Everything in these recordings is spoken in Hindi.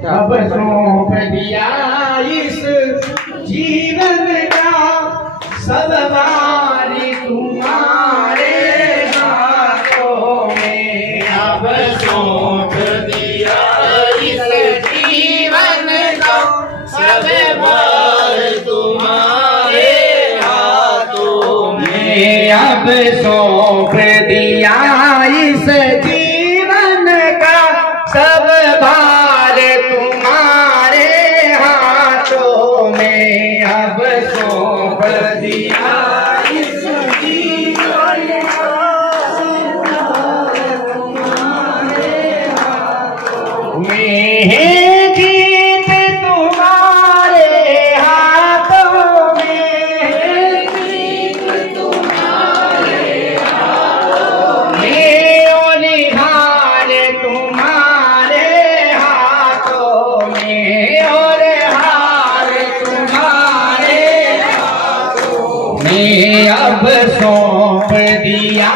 अब सौंप दिया इस जीवन का सब भार तुम्हारे हाथों में। अब सौंप दिया इस जीवन का सब भार तुम्हारे हाथों में। अब सौंप दिया इस जीवन का सब भार तुम्हारे हाथों में। अब सौंप दिया इस जीवन का सब भार तुम्हारे हाथों में। जीत तुम्हारे हाथों में, जीत तुम्हारे हाथों में, और हार तुम्हारे हाथों में, और हार तुम्हारे हाथों में। अब सौंप दिया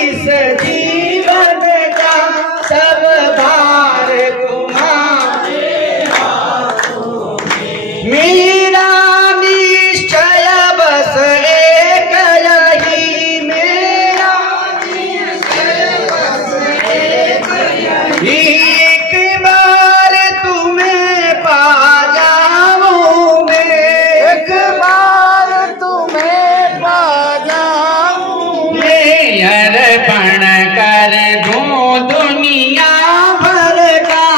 इस जीवन का सब भार तुम्हारे हाथों में। मेरा निश्चय बस एक यही, मेरा निश्चय बस एक यही, एक बार तुम्हें पा जाऊं मैं, एक बार तुम्हें पा जाऊं मैं। अर्पण कर दूं दुनिया भर का,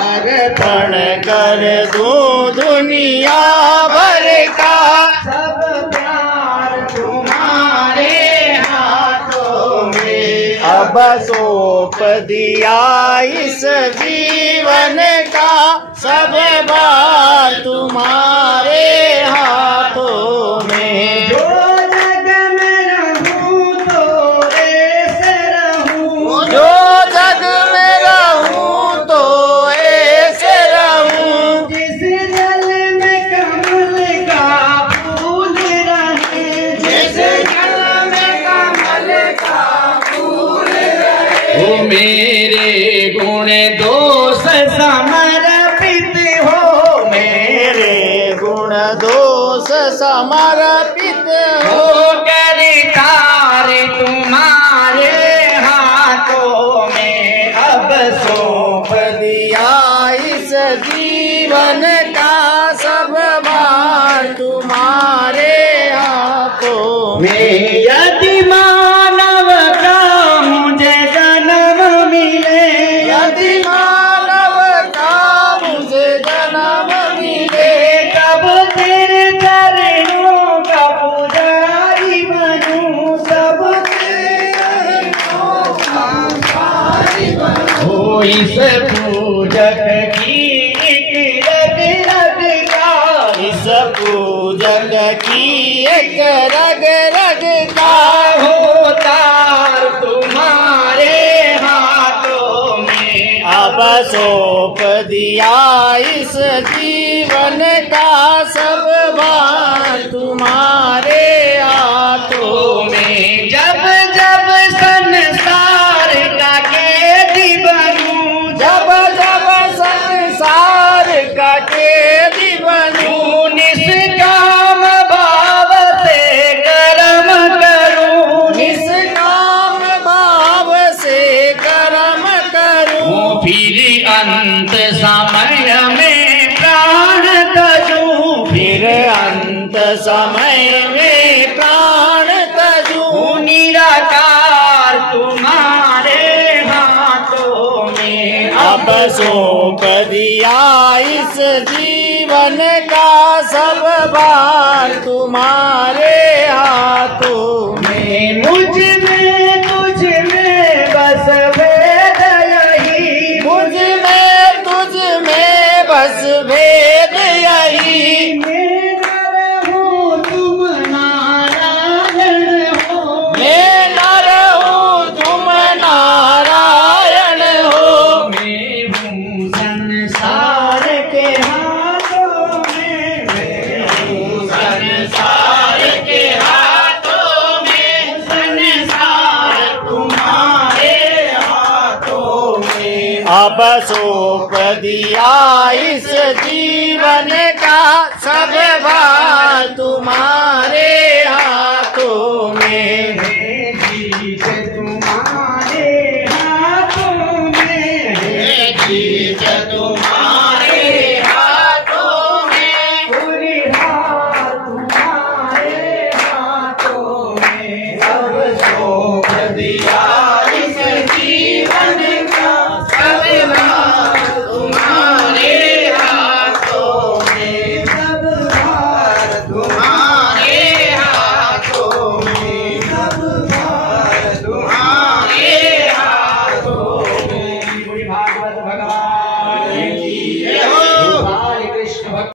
अर्पण कर दूं दुनिया भर का सब प्यार तुम्हारे हाथों में। अब सौंप दिया इस जीवन का सब भार तुम्हारे हाथों में। जो जग में रहूं तो ऐसे रहूं, जो जग में रहूं तो ऐसे रहूं, जिस जल में कमल का फूल रहे, जिस जल में कमल का फूल रहे। ओ मेरे गुण दोष समर्पित हो, मेरे गुण दोष समर्पित हो कर कार्य तुम्हारे हाथों में। अब सौंप दिया इस जीवन का सब भार तुम्हारे हाथों में। यदि मानव का मुझे जन्म मिले, यदि मानव का मुझे जन्म मिले, तब तेरे चरणों का पुजारी बनूं, सब तेरे चरणों का पुजारी बनूं। ओ इस पूजक की एक रग रग का, इस पूजक की एक रग रग का हो तार तुम्हारे हाथों में। अब सौंप दिया इस जीवन का सब भार तुम्हारे हाथों में। जब जब संसार का कैदी बनूं, जब जब संसार का कैदी बनूं, निष्काम भाव से कर्म करूं, निष्काम भाव से कर्म करूं। फिर अंत समय में प्राण तजूं, फिर अंत समय में प्राण तजूं। निराकार तुम्हारे हाथों में। अब सौंप दिया इस जीवन का सब भार तुम्हारे हाथों में। मुझ में तुझ में बस भेद यही, मुझ में तुझ में बस भेद यही। मैं नर हूँ तुम नारायण हो, मैं नर हूँ तुम नारायण हो। मैं हूँ संसार के हाथों में, मैं हूँ संसार के हाथों में। संसार सब सौंप दिया इस जीवन का, सब भार तुम्हारे हाथों में। जीत तुम्हारे हाथों में, जीत तुम्हारे हाथों में, पूरी हार तुम्हारे हाथों में। सब सौंप दिया